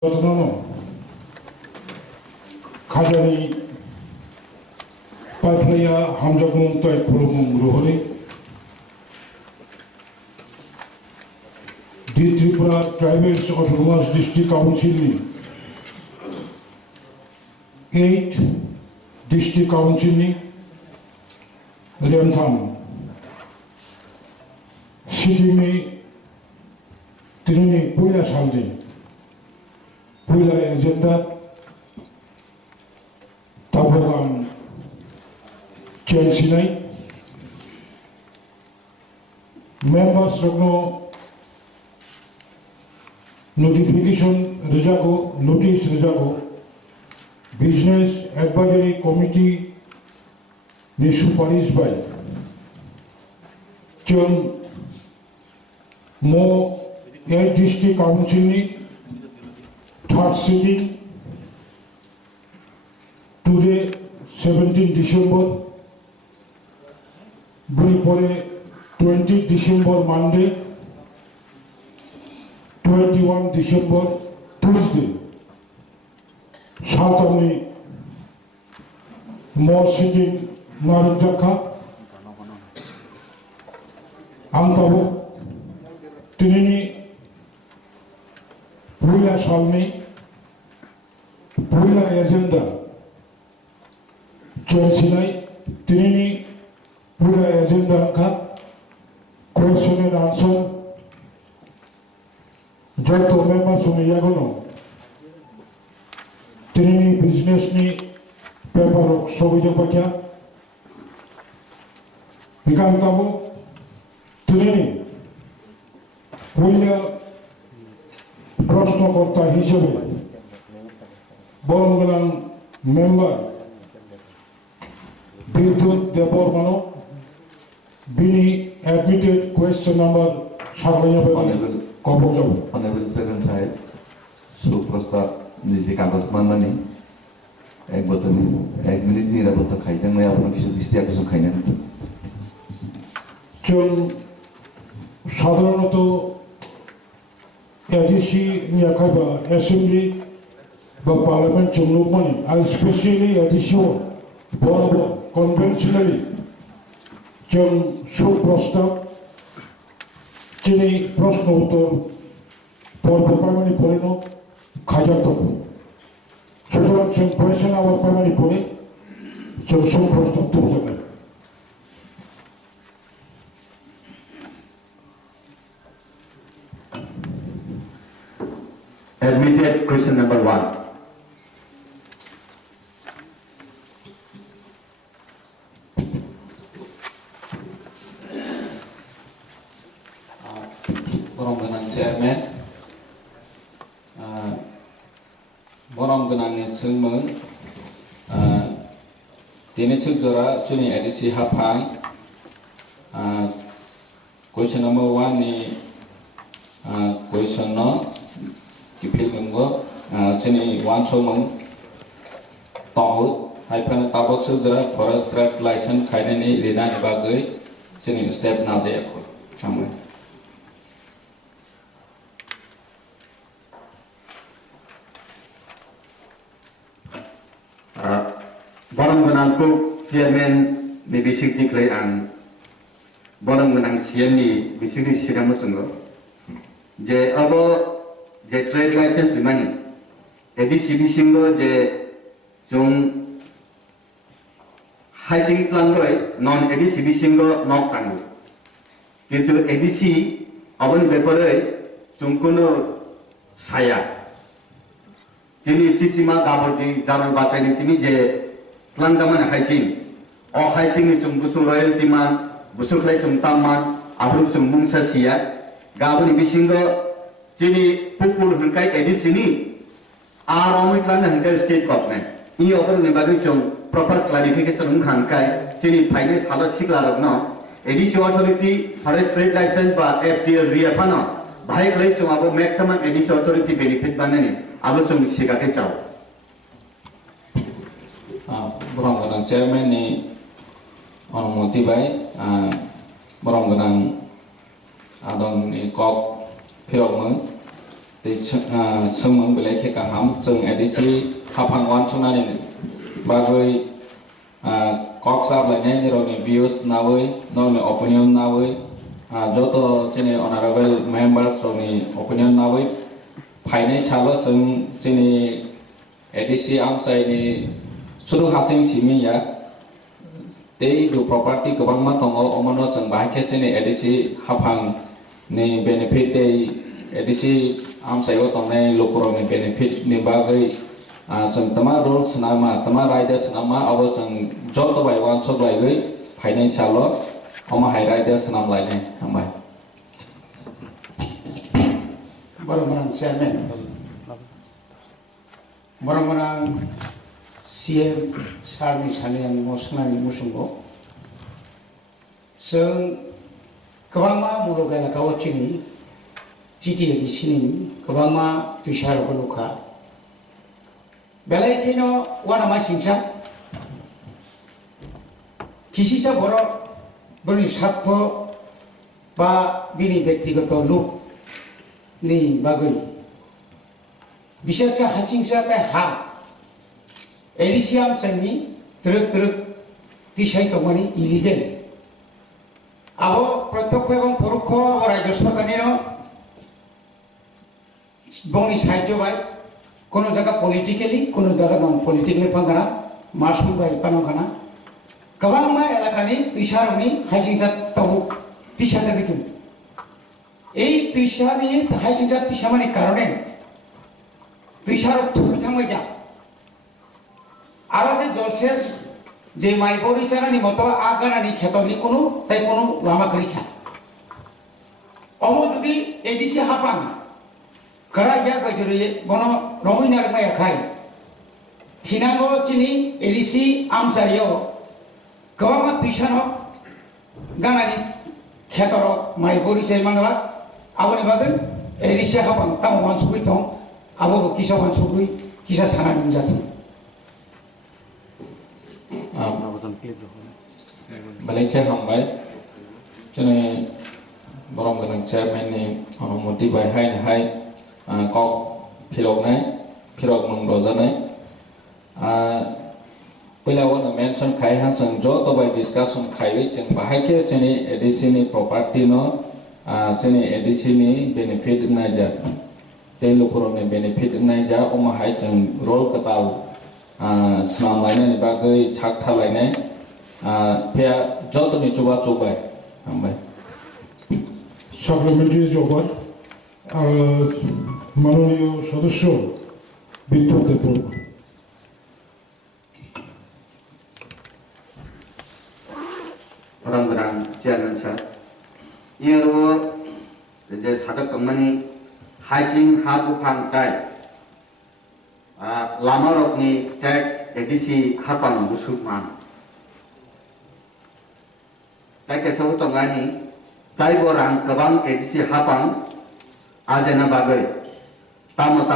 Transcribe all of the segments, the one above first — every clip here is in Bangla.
저는 가자니 파이프야 함자공 따위 고로공으로 허리 디 Tripura Tribals Autonomous District Council 8 District Council Remtham City में तिरने पहला साल दिन पहला एजेंडा ताबोगान चेंसिनाई मेंबर्स रखनो नोटिफिकेशन रजाको नोटिस रजाको बिजनेस एडवाइजरी कमिटी ने सुपारिश बाय जों मो 8 डिस्ट्रिक्ट काउंसिल नि third sitting today 17 December Buripore 20 December Monday 21 December Tuesday Saturday more sitting Narujaka Antabo Tinini Pula Salmi Pula agenda Chelsea Tinini Pula agenda ka question and answer Jato members Sumiyagono Tinini business ni paper Sobijapakya Vikantabo Tinini Pula প্রশ্নকর্তা হিসেবে বরংগলাং মেম্বার বিদ্যুৎ দেববর্মন বিনি অ্যাডমিটেড কোয়েশ্চন নাম্বার সাগরণীয় কবজব Honorable Secretary Sahib, सुप्रस्ताव निजे कागज माननानै एक मिनिट निराबत्ता खायदों आपनाव किछु दृष्टि আকর্ষণ खायना जों साधारणत ADC नियाखायबा Assembly বা Parliament চুমলুকমানি আর স্পেশালি ADC বরাবর কনভেনশনালি जों সুপ্রস্তাব যিনি প্রশ্ন উত্তর পর্ব পাইমানি পড়েন খাইজাতব সুতরাং जों কোয়েশ্চন আওয়ার পাইমানি পড়ে जों সুপ্রস্তাব তুলে Admitted question number 1. Borongganang Chairman, Borongganang Sungmung, Dini Sujora, Juni Edisi Hapang, question number 1 ni question no. Kipil menggo, sini wan someng tahu, hai pada tabok suzera forest trade license kaya ni lina ibagai sini step naje aku, sama. Borongganang ko chairman ni bisik diklay ang Borongganang CM ni bisik di siram sunggo, je abo जे ट्रेड लाइसेंस बिमानी एडीसीबी सिंगो जे जों हाइसिंग प्लांगोय नॉन एडीसीबी सिंगो नॉक तांगो किंतु एडीसी अबन बेपरे जों कोनो साया जिनि चिचिमा गाबरदि जारल बासायनि सिनि जे प्लान जामान हाइसिंग अ हाइसिंग नि जों गुसु रयल्टी मान गुसु खलाय जों तामान आब्रु जों मुंसा सिया गाबनि बिसिंगो जिनि पुकुल हंकाय एडिसिनी आर अमितलान हंकाय स्टेट गवर्नमेंट इ अगर निबागै जों प्रॉपर क्लैरिफिकेशन हंकाय जिनि फाइनेंस हाला सिगला रगनो ADC authority forest trade license बा एफटीएल रिएफानो भाई क्लै जों आबो मैक्सिमम एडिसी अथॉरिटी बेनिफिट बानानि आबो जों सिगाखै जाव Borongganang Chairman ni अनुमति bye Borongganang adong ni kok Philomon Thì sung mong beli ke kaham sung edisi hapang wan chuna ni bagai kok sab lại này rồi ni views na với nó ni opinion na với joto chini honorable members rồi ni opinion na với phải này chalo sung chini edisi am sai ni suruh hasing simi ya they do property kabang matongo omono sung bahai ke chini edisi hapang ni benefit they edisi am sai wo tong nei lokoro ni benefit ni bagai sung tama rules nama tama riders nama awo sung job to bai wan chok lai gai financial lo oma high riders nam lai nei amai Barang-barang chairman, barang-barang CM sarni sani yang mosnani musungo, seng kebangma mulogala kawacini, titi di sini kebangma tushar beluka. Belai kino wana masingsa, kisi sa borok beri satwa ba bini ব্যক্তিগত look ni bagai. Bisaskah hasingsa teh ha. Elisiam seni teruk tisai tomani illegal. Abo protyokho ebong porokho rajya sorkarino bongni sahajo bai kono jaga politically kono jaga non politically pangana masuk bai panongkana kabangma elakani tisaroni hasingsa tabu tisasa dikin এই তুইসারি হাইজিংজার তিসামানি কারণে তুইসার তুই থামে যা আর যে জলসেস যে মাইবরি চানানি মতো আগানানি খেতনি কোনো তাই কোনো লামাকারি খা অমো যদি এডিসি হাপান করা যা বাইজরে বন রমিনার মায়া খাই থিনাঙ্গো চিনি এডিসি আমসাইও গবামা তুইসানো গানানি খেতর মাইবরি চাই Mangla aboni bagai Elisha hapang tamu mansukui tong abo kisah mansukui kisah sana ninjatu. Balik ke hambai, jadi borong dengan chairman ni motivasi hai kok pilok mengdoza nai. Bila wana mention kai hanseng jo to by discussion kai wiceng bahai ke jadi edisi ni property no. Chini edisi ni benefit naja, ten lokoro ni benefit naja, oma hai cheng role katal senam lainnya ni bagai chak thal lainnya, pia jauh ni coba, ambai. Supplementary is over. মাননীয় সদস্য বিদ্যুৎ Debbarma Barang-barang chairman sir. Iero je sajak tongmani haising ha bufang tai lama rokni tax edisi hapang busukman tai kesau tongani tai borang kebang edisi hapang ajena bagai tamo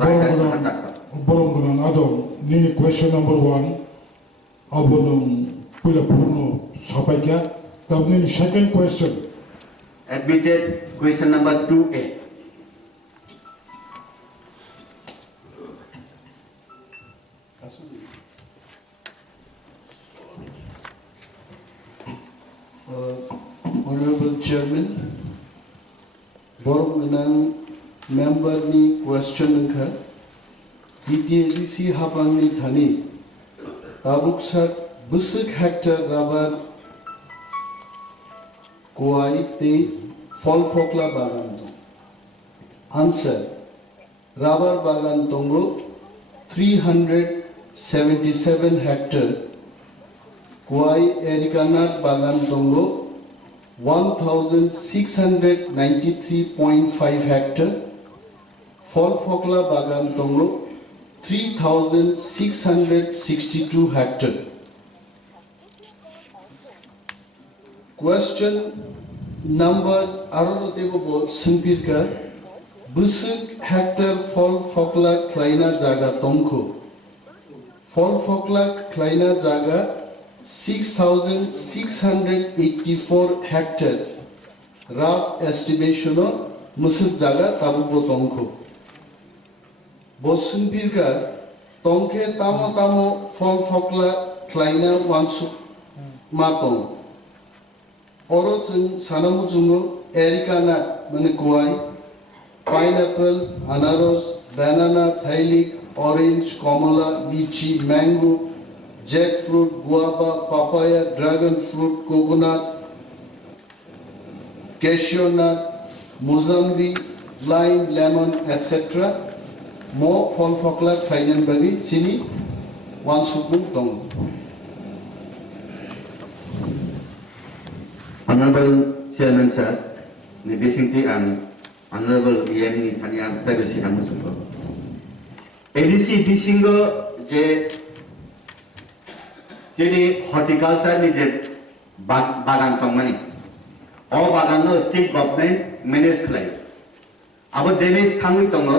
rakyat berhak. বরং আদম নিনি question number 1 অবনম পুলা পূর্ণ সাপাইকা তারপর second question Admitted question number 2A. Honorable Chairman, borong menang member ni question nengka, DTADC hapang ni thani, tabuk sak besek hektar rubber Kuai te fol fokla bagan dong. Answer: rubber bagan tongo 377 hectare. Kuai ericanut bagan tongo 1693.5 hectare. Fol fokla bagan tongo 3662 hectare. Question number Arulotego Simpirka Busuk hectare Fol Fokla Kleina Jaga Tongko Fol Fokla Kleina Jaga 6,684 hectare rough estimation of Musuk Jaga Tabubo Tongko Bosun Pirka, Tonke Tamo Tamo, Fol Fokla, Kleiner Wansu Matong. Orotun Sanamuzungo, Erika Nut, Manikuai, pineapple, anaros, banana, thailik, orange, komala, lychee, mango, jackfruit, guava, papaya, dragon fruit, coconut, cashew nut, Mozambi, lime, lemon, etc. More fol fokla khainan bagi chini one supung tong. Honorable Chairman Sir, Nibisingti and Honorable Yemi Tanya Privacy Hamusuko. ADC Bisingo je jadi horticulture ni je bagan tongmani. All bagan no state government manage khlai. Abo damage thangui tongo.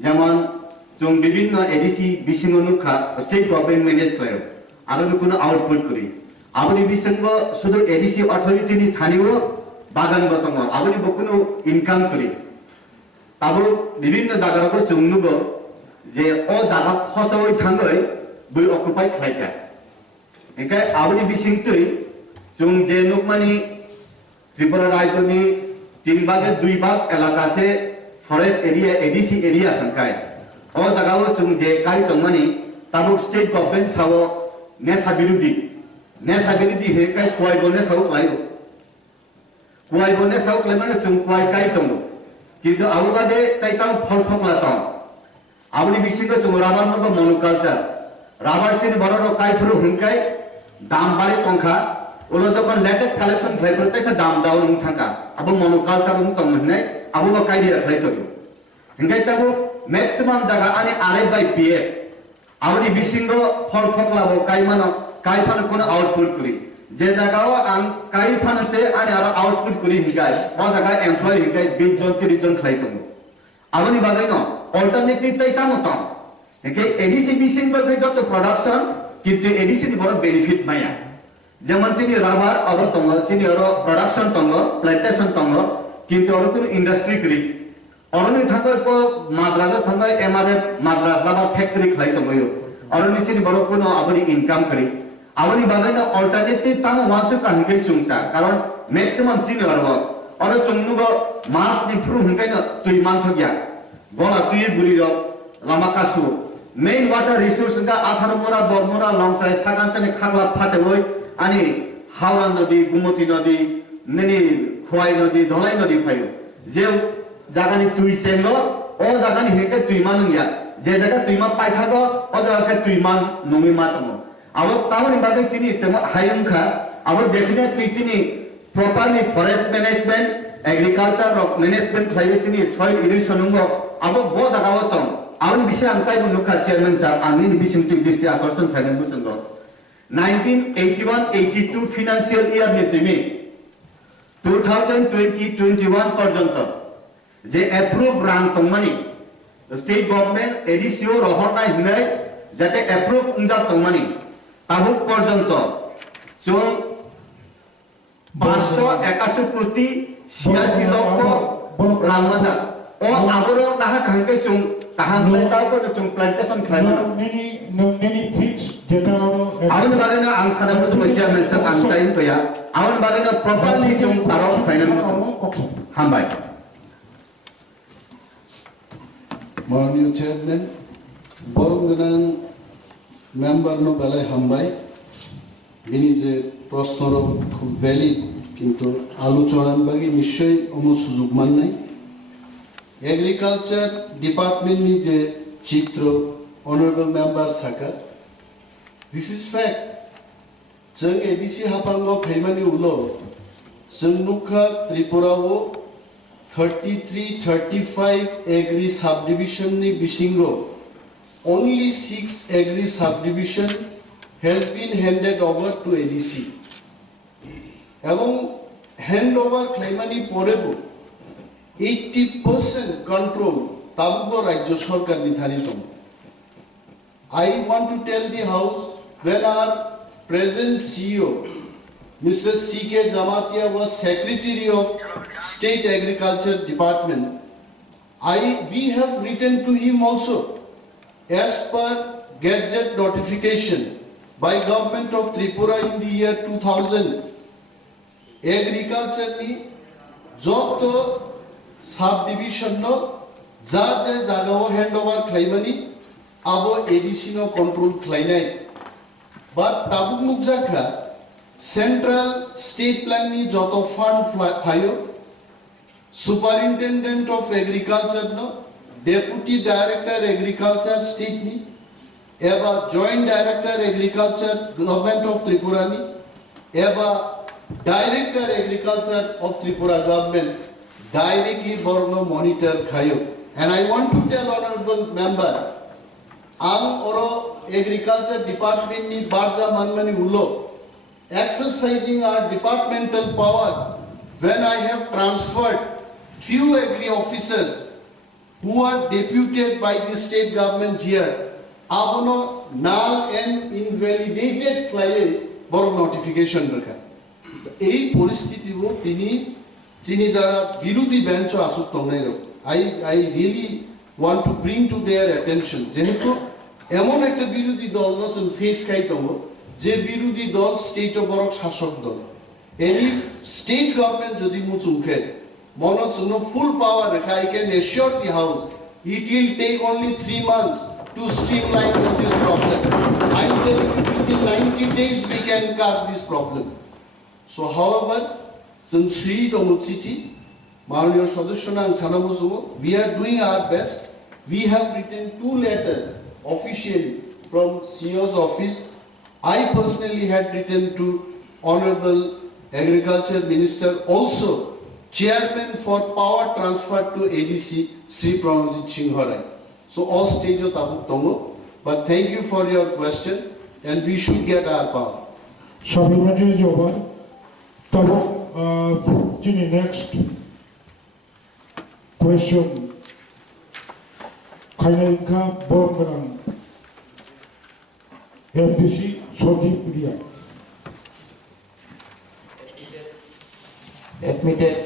Jaman jong bibinno ADC Bisingo nukha state government manage khlai. Aro nukuno output kuri. Abo ni bisingo sudo ADC authority ni thaniwo বাগান গতম আবনি বকুনো ইনকাম করি তাবো বিভিন্ন জায়গারকো জংনুগ যে ও জায়গা খসই থাঙ্গই বই অকুপাই খাইকা একাই আবনি বিসিংতই জং যে নুকমানি ত্রিপুরা রাজ্যনি 3 ভাগের 2 ভাগ এলাকাছে ফরেস্ট এরিয়া এডিসি এরিয়া থাকাই ও জায়গাও জং যে কাই তংমানি তাবো স্টেট গভর্নমেন্ট সাও নেশা বিরোধী হেকাই কয় বনে Sao লাইরো kuai bonne sau klemane chung kuai kai tong kintu abu bade tai tang phol phokla tong abuni bisingo chung rabar no monoculture rabar chini bororo kai thuru hunkai dam bari tongkha ulo jokon latest collection khai korte sa dam down hung thaka abu monoculture hung tong nei abu ba kai dia khai toru hingai tabu maximum jaga ani RFI/PF abuni bisingo phol phokla bo kai mano kai phan kono output kuri যে জায়গাও আং কাই ফানছে আনি আর আউটপুট করি হিগাই ও জায়গায় এমপ্লয়ি হিগাই 20 জন 30 জন খাইতম আবনি বাগাই ন অল্টারনেটিভ তাই তামতম একে এডিসি বিসিং বাগাই যত প্রোডাকশন কিন্তু এডিসি দি বড় বেনিফিট মায়া যেমন চিনি রাবার আর তঙ্গ চিনি আর প্রোডাকশন তঙ্গ প্ল্যান্টেশন তঙ্গ কিন্তু আর কোন ইন্ডাস্ট্রি করি অরনি থাকার পর মাদ্রাজ থাকার এমআরএফ মাদ্রাজ রাবার ফ্যাক্টরি খাইতম অরনি চিনি বড় কোন আবনি ইনকাম করি Awani bagay na alternative tamo wansu ka hingay sungsa karon maximum sini arwa aro sungnugo mas ni fru hingay na tui manthogya gola tui buri ro lama kasu main water resource nga atharmora bormora longtai sagantane khagla phate hoy ani hawa nodi gumoti nodi neni khwai nodi dholai nodi phayo je jagani tui sengo o jagani hingay tui manungya je jaga tui ma paithago o jaga tui man numi matamo Our town in Bagay Chini, Hayunka, our definitely Chini, properly forest management, agriculture, management, Chini, soil erosion, our boss are our town. Our Bisham Taiwan local chairman, sir, and in Bisham to district person, 1981-82 financial year, Nisimi, 2020-21 পর্যন্ত যে অ্যাপ্রুভ রান তংমানি স্টেট গভর্নমেন্ট এডিসিও রহনাই হিনাই যাতে অ্যাপ্রুভ উনজা তংমানি তাবুক পর্যন্ত চুং 581 কোটি 86 লক্ষ রামজা ও আগরো তাহা কাহকে চুং তাহা লতাও কো চুং প্ল্যান্টেশন খাইনা many feet যেটা আউন বাগানা আং সাদা মুজ মছিয়া মেনসা আং টাইম তোয়া আউন বাগানা প্রপারলি চুং তারো ফাইনাল হামবাই Maharaniya Chairman, Boromganang member no belai hambai, ini je prosnoro khub valid, kintu aluchonan bagi nishoy omo sujog man nai. Agriculture Department ni je chitro honorable member saka. This is fact. Jeng ADC hapango phaimani ulo, jeng nukha Tripura wo 33-35 agri subdivision ni bisingo. Only 6 agri subdivision has been handed over to ADC. Among handover claimani porebo 80% control tabugo rajyo sarkar nidharitom. I want to tell the house when our present CEO Mr. C.K. Jamatia was Secretary of State Agriculture Department, we have written to him also, as per Gazette notification by Government of Tripura in the year 2000, agriculture ni joto subdivision no jaje jagao handover claimani abo ADC no control clainai, but tabuk mukjaka central state plan ni joto fund phayo Superintendent of Agriculture no, Deputy Director Agriculture State ni, eba Joint Director Agriculture Government of Tripura ni, eba Director Agriculture of Tripura Government directly borno monitor khayo. And I want to tell honorable member, ang oro Agriculture Department ni barja manmani ulo, exercising our departmental power when I have transferred few agri officers who are deputed by the state government here, abono null and invalidated claim bor notification rakha. এই পরিস্থিতি ও তিনি যারা বিরোধী বেঞ্চ আসুক তংনাইর I really want to bring to their attention যেহেতু এমন একটা বিরোধী দল নসন ফেস খাইতম যে বিরোধী দল স্টেট বরক শাসক দল any state government যদি মুচুমখে Monarchs no full power. I can assure the House, it will take only 3 months to streamline this problem. I am telling you, within 90 days we can curb this problem. So, however, since we Domuchiti, Marunio Sodashana and Sanamuzumo, we are doing our best. We have written 2 letters officially from CEO's office. I personally had written to Honorable Agriculture Minister also. Chairman for power transfer to ADC Sri Pranajit Singharai. So all stages tabuk tongo, but thank you for your question and we should get our power. Supplementary is over. Tabo, Chini, next question. Kainaika Borgaran, MDC Sojip Ria. Admitted.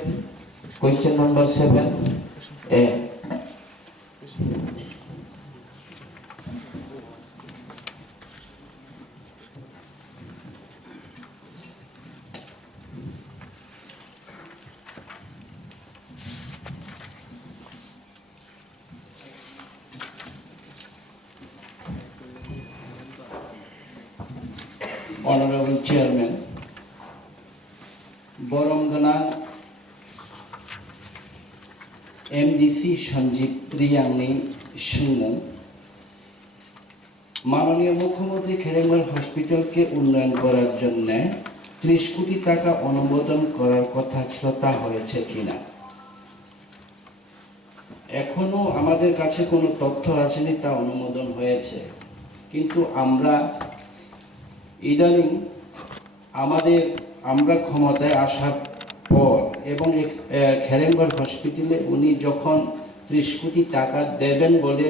Question number 7A. Honorable Chairman, Boromgana MDC Sanjip Riyangni Shingmung মাননীয় মুখ্যমন্ত্রী খেরেঙ্গল হসপিটালকে উন্নয়ন করার জন্য 30 কোটি টাকা অনুমোদন করার কথা ছিল তা হয়েছে কিনা এখনো আমাদের কাছে কোনো তথ্য আসেনি তা অনুমোদন হয়েছে কিন্তু আমরা ইদানিং আমরা ক্ষমতায় আসার পর এবং খেরেঙ্গল হসপিটালে উনি যখন 30 কোটি টাকা দেবেন বলে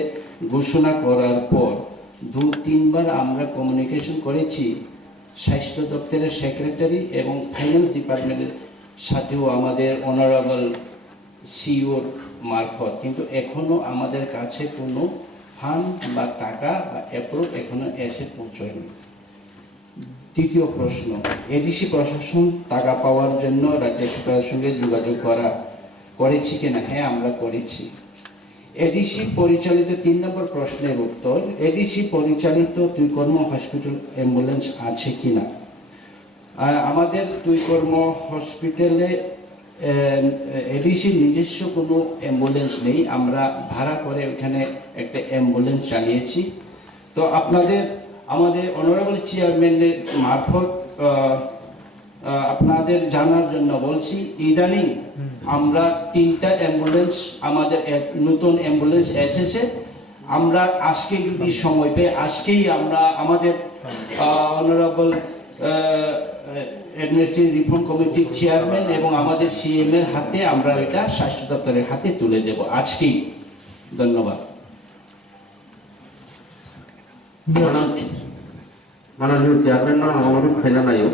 ঘোষণা করার পর 2-3 বার আমরা কমিউনিকেশন করেছি স্বাস্থ্য দপ্তরের সেক্রেটারি এবং ফাইন্যান্স ডিপার্টমেন্টের সাথেও আমাদের অনারেবল সিইও মারফত কিন্তু এখনো আমাদের কাছে কোনো ফান্ড বা টাকা বা অ্যাপ্রুভ এখনো এসে পৌঁছয়নি দ্বিতীয় প্রশ্ন এডিসি প্রশাসন টাকা পাওয়ার জন্য রাজ্য সরকারের সঙ্গে যোগাযোগ করেছি কিনা হ্যাঁ আমরা করেছি এডিসি পরিচালিত 3 নম্বর প্রশ্নের উত্তর এডিসি পরিচালিত দুইকর্ম হসপিটাল অ্যাম্বুলেন্স আছে কিনা আমাদের দুইকর্ম হসপিটালে এডিসি নিজস্ব কোনো অ্যাম্বুলেন্স নেই আমরা ভাড়া করে ওখানে একটা অ্যাম্বুলেন্স চালিয়েছি তো আমাদের অনারেবল চেয়ারম্যানের মারফত আপনাদের জানার জন্য বলছি ইদানিং আমরা 3টা অ্যাম্বুলেন্স আমাদের নতুন অ্যাম্বুলেন্স এসেছে আমরা আজকে যদি সময় পেয়ে আজকেই আমরা আমাদের অনারেবল অ্যাডমিনিস্ট্রেটিভ রিফর্ম কমিটির চেয়ারম্যান এবং আমাদের সিএম এর হাতে আমরা এটা স্বাস্থ্য দপ্তরের হাতে তুলে দেব আজকেই ধন্যবাদ মাননীয় চেয়ারম্যান আমাদের খাইনা নাইও